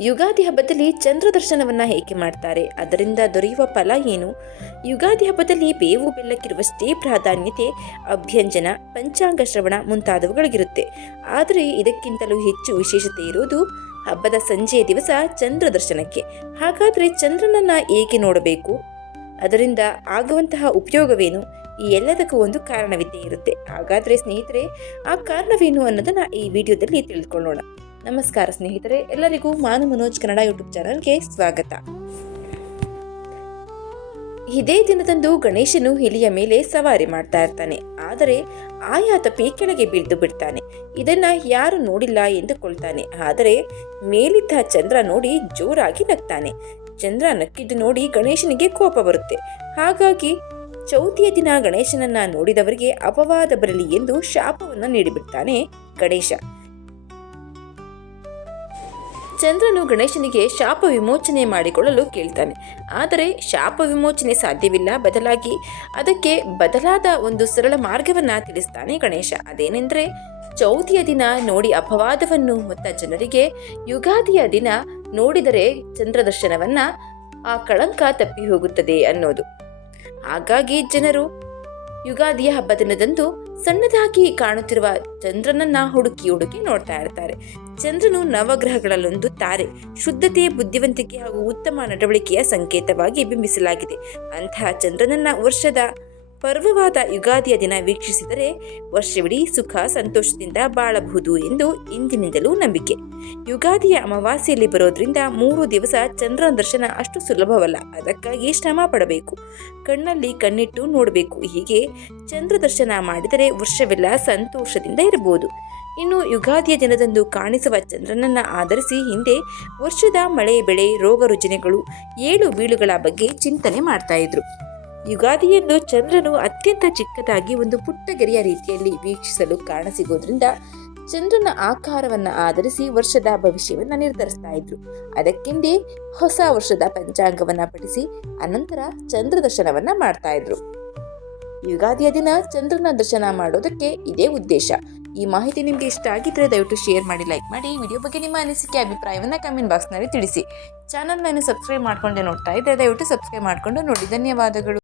ಯುಗಾದಿ ಹಬ್ಬದಲ್ಲಿ ಚಂದ್ರ ದರ್ಶನವನ್ನ ಏಕೆ ಮಾಡ್ತಾರೆ? ಅದರಿಂದ ದೊರೆಯುವ ಫಲ ಏನು? ಯುಗಾದಿ ಹಬ್ಬದಲ್ಲಿ ಬೇವು ಬೆಲ್ಲಕ್ಕಿರುವಷ್ಟೇ ಪ್ರಾಧಾನ್ಯತೆ, ಅಭ್ಯಂಜನ, ಪಂಚಾಂಗ ಶ್ರವಣ ಮುಂತಾದವುಗಳಿಗಿರುತ್ತೆ. ಆದರೆ ಇದಕ್ಕಿಂತಲೂ ಹೆಚ್ಚು ವಿಶೇಷತೆ ಇರುವುದು ಹಬ್ಬದ ಸಂಜೆಯ ದಿವಸ ಚಂದ್ರ ದರ್ಶನಕ್ಕೆ ಹಾಗಾದರೆ ಚಂದ್ರನನ್ನ ಏಕೆ ನೋಡಬೇಕು? ಅದರಿಂದ ಆಗುವಂತಹ ಉಪಯೋಗವೇನು? ಈ ಎಲ್ಲದಕ್ಕೂ ಒಂದು ಕಾರಣವಿದ್ದೇ ಇರುತ್ತೆ. ಹಾಗಾದರೆ ಸ್ನೇಹಿತರೆ, ಆ ಕಾರಣವೇನು ಅನ್ನೋದನ್ನ ಈ ವಿಡಿಯೋದಲ್ಲಿ ತಿಳಿದುಕೊಳ್ಳೋಣ. ನಮಸ್ಕಾರ ಸ್ನೇಹಿತರೆ, ಎಲ್ಲರಿಗೂ ಮಾನು ಮನೋಜ್ ಕನ್ನಡ ಯೂಟ್ಯೂಬ್ ಚಾನಲ್ಗೆ ಸ್ವಾಗತ. ಇದೇ ದಿನದಂದು ಗಣೇಶನು ಹಿಲಿಯ ಮೇಲೆ ಸವಾರಿ ಮಾಡ್ತಾ ಇರ್ತಾನೆ. ಆದರೆ ಆಯಾ ತಪ್ಪಿ ಕೆಳಗೆ ಬೀಳ್ದು ಬಿಡ್ತಾನೆ. ಇದನ್ನ ಯಾರು ನೋಡಿಲ್ಲ ಎಂದುಕೊಳ್ತಾನೆ. ಆದರೆ ಮೇಲಿದ್ದ ಚಂದ್ರ ನೋಡಿ ಜೋರಾಗಿ ನಗ್ತಾನೆ. ಚಂದ್ರ ನಕ್ಕಿದ್ದು ನೋಡಿ ಗಣೇಶನಿಗೆ ಕೋಪ ಬರುತ್ತೆ. ಹಾಗಾಗಿ ಚೌತಿಯ ದಿನ ಗಣೇಶನನ್ನ ನೋಡಿದವರಿಗೆ ಅಪವಾದ ಬರಲಿ ಎಂದು ಶಾಪವನ್ನು ನೀಡಿಬಿಡ್ತಾನೆ ಗಣೇಶ. ಚಂದ್ರನು ಗಣೇಶನಿಗೆ ಶಾಪ ವಿಮೋಚನೆ ಮಾಡಿಕೊಳ್ಳಲು ಕೇಳ್ತಾನೆ. ಆದರೆ ಶಾಪ ವಿಮೋಚನೆ ಸಾಧ್ಯವಿಲ್ಲ, ಬದಲಾಗಿ ಅದಕ್ಕೆ ಬದಲಾದ ಒಂದು ಸರಳ ಮಾರ್ಗವನ್ನ ತಿಳಿಸ್ತಾನೆ ಗಣೇಶ. ಅದೇನೆಂದರೆ, ಚೌತಿಯ ದಿನ ನೋಡಿ ಅಪವಾದವನ್ನು ಹೊತ್ತ ಜನರಿಗೆ, ಯುಗಾದಿಯ ದಿನ ನೋಡಿದರೆ ಚಂದ್ರದರ್ಶನವನ್ನ ಆ ಕಳಂಕ ತಪ್ಪಿ ಹೋಗುತ್ತದೆ ಅನ್ನೋದು. ಹಾಗಾಗಿ ಜನರು ಯುಗಾದಿಯ ಹಬ್ಬ ದಿನದಂದು ಸಣ್ಣದಾಗಿ ಕಾಣುತ್ತಿರುವ ಚಂದ್ರನನ್ನ ಹುಡುಕಿ ಹುಡುಕಿ ನೋಡ್ತಾ ಇರ್ತಾರೆ. ಚಂದ್ರನು ನವಗ್ರಹಗಳಲ್ಲೊಂದು ತಾರೆ. ಶುದ್ಧತೆ, ಬುದ್ಧಿವಂತಿಕೆ ಹಾಗೂ ಉತ್ತಮ ನಡವಳಿಕೆಯ ಸಂಕೇತವಾಗಿ ಬಿಂಬಿಸಲಾಗಿದೆ. ಅಂತಹ ಚಂದ್ರನನ್ನ ವರ್ಷದ ಪರ್ವವಾದ ಯುಗಾದಿಯ ದಿನ ವೀಕ್ಷಿಸಿದರೆ ವರ್ಷವಿಡೀ ಸುಖ, ಸಂತೋಷದಿಂದ ಬಾಳಬಹುದು ಎಂದು ಇಂದಿನಿಂದಲೂ ನಂಬಿಕೆ. ಯುಗಾದಿಯ ಅಮಾವಾಸ್ಯೆಯಲ್ಲಿ ಬರೋದ್ರಿಂದ ಮೂರು ದಿವಸ ಚಂದ್ರನ ದರ್ಶನ ಅಷ್ಟು ಸುಲಭವಲ್ಲ. ಅದಕ್ಕಾಗಿ ಶ್ರಮ ಪಡಬೇಕು. ಕಣ್ಣಲ್ಲಿ ಕಣ್ಣಿಟ್ಟು ನೋಡಬೇಕು. ಹೀಗೆ ಚಂದ್ರ ದರ್ಶನ ಮಾಡಿದರೆ ವರ್ಷವೆಲ್ಲ ಸಂತೋಷದಿಂದ ಇರಬಹುದು. ಇನ್ನು ಯುಗಾದಿಯ ದಿನದಂದು ಕಾಣಿಸುವ ಚಂದ್ರನನ್ನ ಆಧರಿಸಿ ಹಿಂದೆ ವರ್ಷದ ಮಳೆ, ಬೆಳೆ, ರೋಗ ರುಜಿನಗಳು, ಏಳು ಬೀಳುಗಳ ಬಗ್ಗೆ ಚಿಂತನೆ ಮಾಡ್ತಾ ಇದ್ರು. ಯುಗಾದಿಯಂದು ಚಂದ್ರನು ಅತ್ಯಂತ ಚಿಕ್ಕದಾಗಿ ಒಂದು ಪುಟ್ಟ ಗೆರೆಯ ರೀತಿಯಲ್ಲಿ ವೀಕ್ಷಿಸಲು ಕಾಣಸಿಗೋದ್ರಿಂದ ಚಂದ್ರನ ಆಕಾರವನ್ನು ಆಧರಿಸಿ ವರ್ಷದ ಭವಿಷ್ಯವನ್ನು ನಿರ್ಧರಿಸ್ತಾ ಇದ್ರು. ಅದಕ್ಕೆಂದೇ ಹೊಸ ವರ್ಷದ ಪಂಚಾಂಗವನ್ನ ಪಠಿಸಿ ಅನಂತರ ಚಂದ್ರ ದರ್ಶನವನ್ನ ಮಾಡ್ತಾ ಇದ್ರು. ಯುಗಾದಿಯ ದಿನ ಚಂದ್ರನ ದರ್ಶನ ಮಾಡೋದಕ್ಕೆ ಇದೇ ಉದ್ದೇಶ. ಈ ಮಾಹಿತಿ ನಿಮಗೆ ಇಷ್ಟ ಆಗಿದ್ರೆ ದಯವಿಟ್ಟು ಶೇರ್ ಮಾಡಿ, ಲೈಕ್ ಮಾಡಿ. ವಿಡಿಯೋ ಬಗ್ಗೆ ನಿಮ್ಮ ಅನಿಸಿಕೆ, ಅಭಿಪ್ರಾಯವನ್ನು ಕಮೆಂಟ್ ಬಾಕ್ಸ್ನಲ್ಲಿ ತಿಳಿಸಿ. ಚಾನಲ್ ನಾನು ಸಬ್ಸ್ಕ್ರೈಬ್ ಮಾಡ್ಕೊಂಡೆ ನೋಡ್ತಾ ಇದ್ದರೆ ದಯವಿಟ್ಟು ಸಬ್ಸ್ಕ್ರೈಬ್ ಮಾಡಿಕೊಂಡು ನೋಡಿ. ಧನ್ಯವಾದಗಳು.